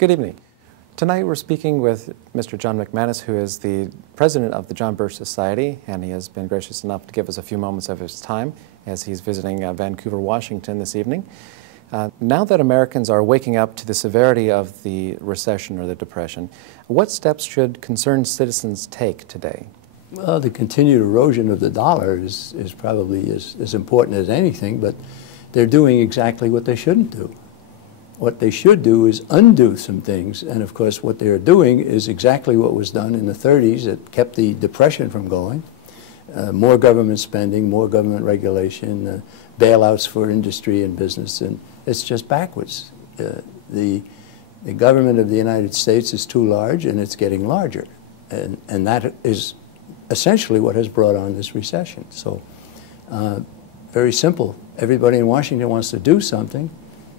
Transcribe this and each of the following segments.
Good evening. Tonight we're speaking with Mr. John McManus, who is the president of the John Birch Society, and he has been gracious enough to give us a few moments of his time as he's visiting Vancouver, Washington this evening. Now that Americans are waking up to the severity of the recession or the depression, what steps should concerned citizens take today? Well, the continued erosion of the dollar is probably as important as anything, but they're doing exactly what they shouldn't do. What they should do is undo some things, and of course what they're doing is exactly what was done in the 30s that kept the depression from going. More government spending, more government regulation, bailouts for industry and business, and it's just backwards. The government of the United States is too large, and it's getting larger, and that is essentially what has brought on this recession. So very simple. Everybody in Washington wants to do something.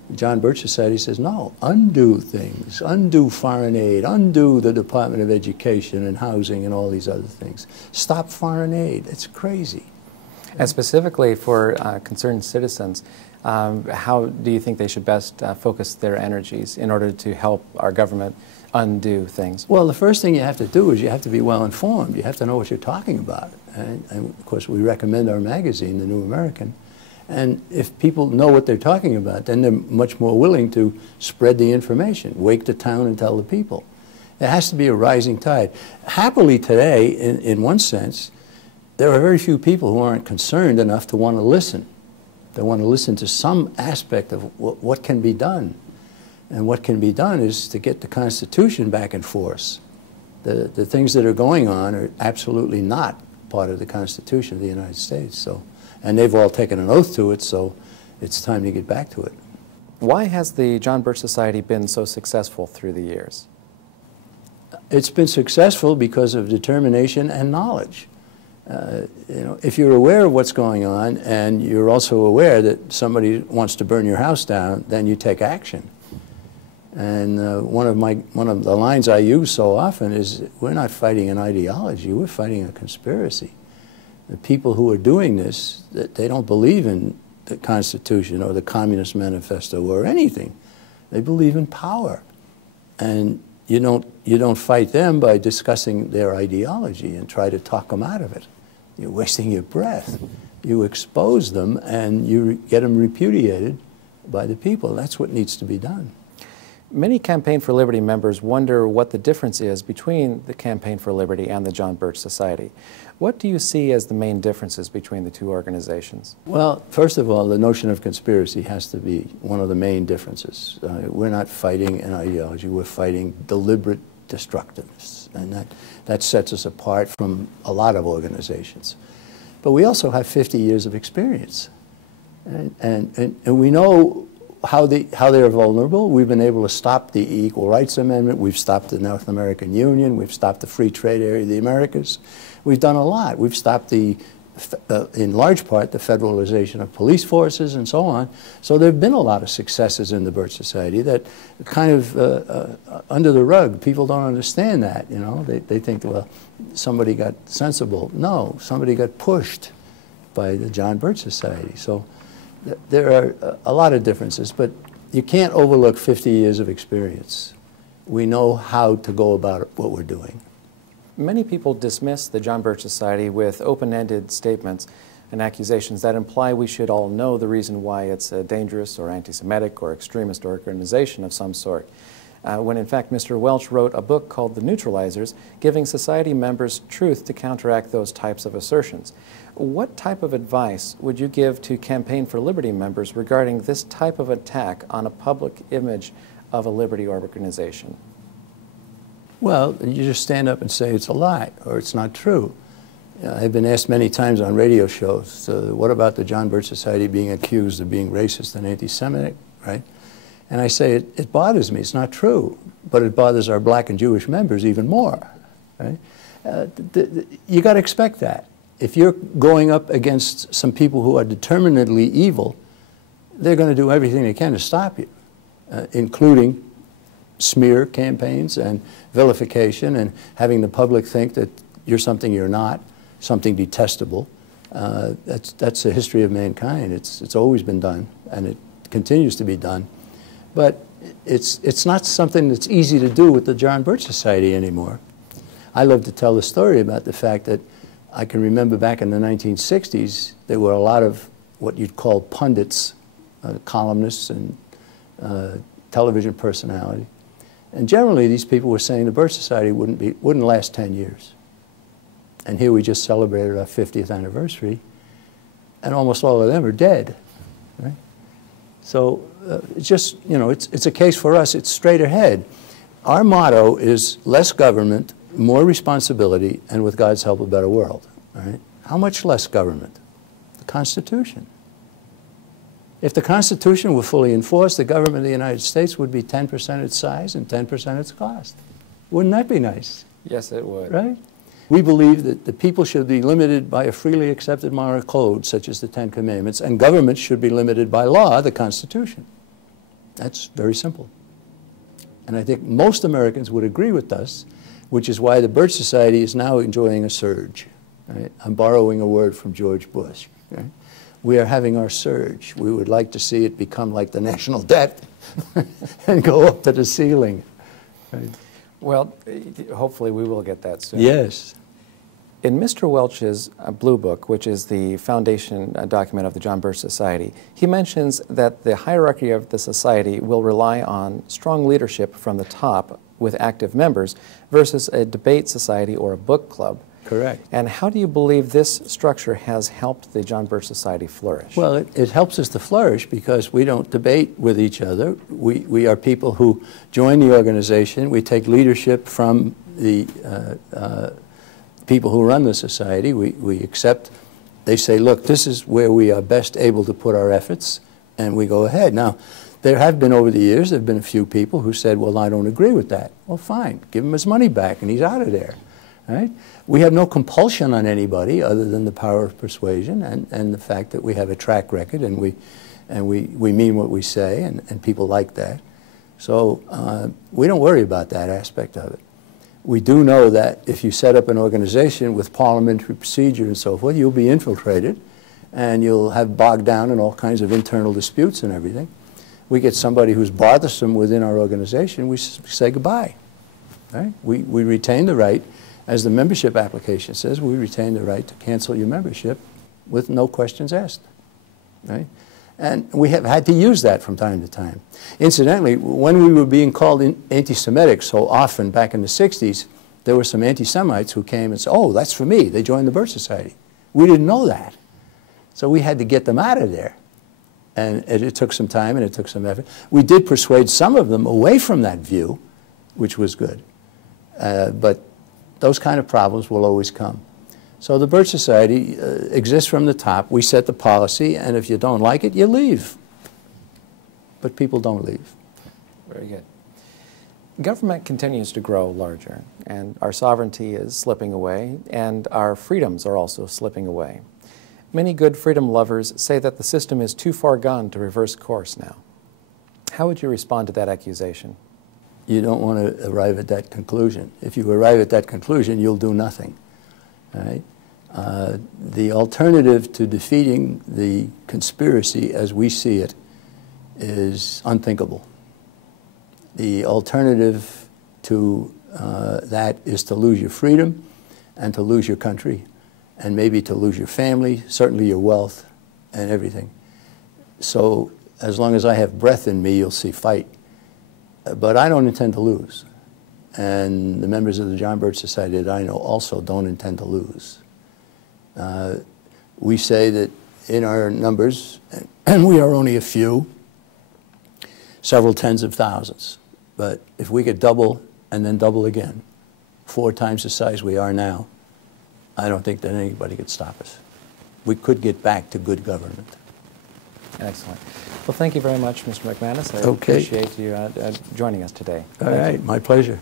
The John Birch Society says, no, undo things, undo foreign aid, undo the Department of Education and Housing and all these other things. Stop foreign aid. It's crazy. And specifically for concerned citizens, how do you think they should best focus their energies in order to help our government undo things? Well, the first thing you have to do is you have to be well informed. You have to know what you're talking about. And of course, we recommend our magazine, The New American. And if people know what they're talking about, then they're much more willing to spread the information, wake the town and tell the people. There has to be a rising tide. Happily today, in one sense, there are very few people who aren't concerned enough to want to listen. They want to listen to some aspect of what can be done. And what can be done is to get the Constitution back in force. The things that are going on are absolutely not part of the Constitution of the United States. So. And they've all taken an oath to it, so it's time to get back to it. Why has the John Birch Society been so successful through the years? It's been successful because of determination and knowledge. You know, if you're aware of what's going on and you're also aware that somebody wants to burn your house down, then you take action. And one of the lines I use so often is, we're not fighting an ideology, we're fighting a conspiracy. The people who are doing this, they don't believe in the Constitution or the Communist Manifesto or anything. They believe in power. And you don't fight them by discussing their ideology and try to talk them out of it. You're wasting your breath. You expose them and you get them repudiated by the people. That's what needs to be done. Many Campaign for Liberty members wonder what the difference is between the Campaign for Liberty and the John Birch Society. What do you see as the main differences between the two organizations? Well, first of all, the notion of conspiracy has to be one of the main differences. We're not fighting an ideology, we're fighting deliberate destructiveness. And that sets us apart from a lot of organizations. But we also have 50 years of experience. And we know how they're vulnerable. We've been able to stop the Equal Rights Amendment. We've stopped the North American Union. We've stopped the Free Trade Area of the Americas. We've done a lot. We've stopped in large part, the federalization of police forces and so on. So there have been a lot of successes in the Birch Society that kind of under the rug. People don't understand that, you know. They think, well, somebody got sensible. No, somebody got pushed by the John Birch Society. So there are a lot of differences, but you can't overlook 50 years of experience. We know how to go about what we're doing. Many people dismiss the John Birch Society with open-ended statements and accusations that imply we should all know the reason why it's a dangerous or anti-Semitic or extremist organization of some sort. When in fact Mr. Welch wrote a book called The Neutralizers, giving society members truth to counteract those types of assertions. What type of advice would you give to Campaign for Liberty members regarding this type of attack on a public image of a liberty organization? Well, you just stand up and say it's a lie or it's not true. I've been asked many times on radio shows, what about the John Birch Society being accused of being racist and anti-Semitic, right? And I say, it bothers me, it's not true, but it bothers our black and Jewish members even more, right? You got to expect that. If you're going up against some people who are determinedly evil, they're going to do everything they can to stop you, including smear campaigns and vilification and having the public think that you're something you're not, something detestable. That's the history of mankind. It's always been done, and it continues to be done. But it's not something that's easy to do with the John Birch Society anymore. I love to tell the story about the fact that I can remember back in the 1960s, there were a lot of what you'd call pundits, columnists and television personality. And generally, these people were saying the Birch Society wouldn't last 10 years. And here we just celebrated our 50th anniversary, and almost all of them are dead, right? So it's just, you know, it's a case for us. It's straight ahead. Our motto is less government, more responsibility, and with God's help, a better world, all right? How much less government? The Constitution. If the Constitution were fully enforced, the government of the United States would be 10% its size and 10% its cost. Wouldn't that be nice? Yes, it would. Right? We believe that the people should be limited by a freely accepted moral code, such as the Ten Commandments, and government should be limited by law, the Constitution. That's very simple. And I think most Americans would agree with us, which is why the Birch Society is now enjoying a surge. Right? I'm borrowing a word from George Bush. Right? We are having our surge. We would like to see it become like the national debt and go up to the ceiling. Right? Well, hopefully we will get that soon. Yes. In Mr. Welch's Blue Book, which is the foundation document of the John Birch Society, he mentions that the hierarchy of the society will rely on strong leadership from the top with active members versus a debate society or a book club. Correct. And how do you believe this structure has helped the John Birch Society flourish? Well, it helps us to flourish because we don't debate with each other. We are people who join the organization. We take leadership from the people who run the society. We accept, they say, look, this is where we are best able to put our efforts, and we go ahead. Now, there have been over the years, there have been a few people who said, well, I don't agree with that. Well, fine, give him his money back, and he's out of there. Right? We have no compulsion on anybody other than the power of persuasion and the fact that we have a track record and we mean what we say, and people like that. So we don't worry about that aspect of it. We do know that if you set up an organization with parliamentary procedure and so forth, you'll be infiltrated and you'll have bogged down in all kinds of internal disputes and everything. We get somebody who's bothersome within our organization, we say goodbye. Right? We retain the right, as the membership application says, we retain the right to cancel your membership with no questions asked. Right? And we have had to use that from time to time. Incidentally, when we were being called anti-Semitic so often back in the 60s, there were some anti-Semites who came and said, oh, that's for me. They joined the Birch Society. We didn't know that. So we had to get them out of there. And it took some time and it took some effort. We did persuade some of them away from that view, which was good. But those kind of problems will always come. So the Birch Society exists from the top. We set the policy, and if you don't like it, you leave. But people don't leave. Very good. Government continues to grow larger, and our sovereignty is slipping away, and our freedoms are also slipping away. Many good freedom lovers say that the system is too far gone to reverse course now. How would you respond to that accusation? You don't want to arrive at that conclusion. If you arrive at that conclusion, you'll do nothing. Right? The alternative to defeating the conspiracy as we see it is unthinkable. The alternative to that is to lose your freedom and to lose your country and maybe to lose your family, certainly your wealth and everything. So as long as I have breath in me, you'll see fight. But I don't intend to lose. And the members of the John Birch Society that I know also don't intend to lose. We say that in our numbers, and we are only a few, several tens of thousands. But if we could double and then double again, 4 times the size we are now, I don't think that anybody could stop us. We could get back to good government. Excellent. Well, thank you very much, Mr. McManus. I Okay. appreciate you joining us today. All right, my pleasure.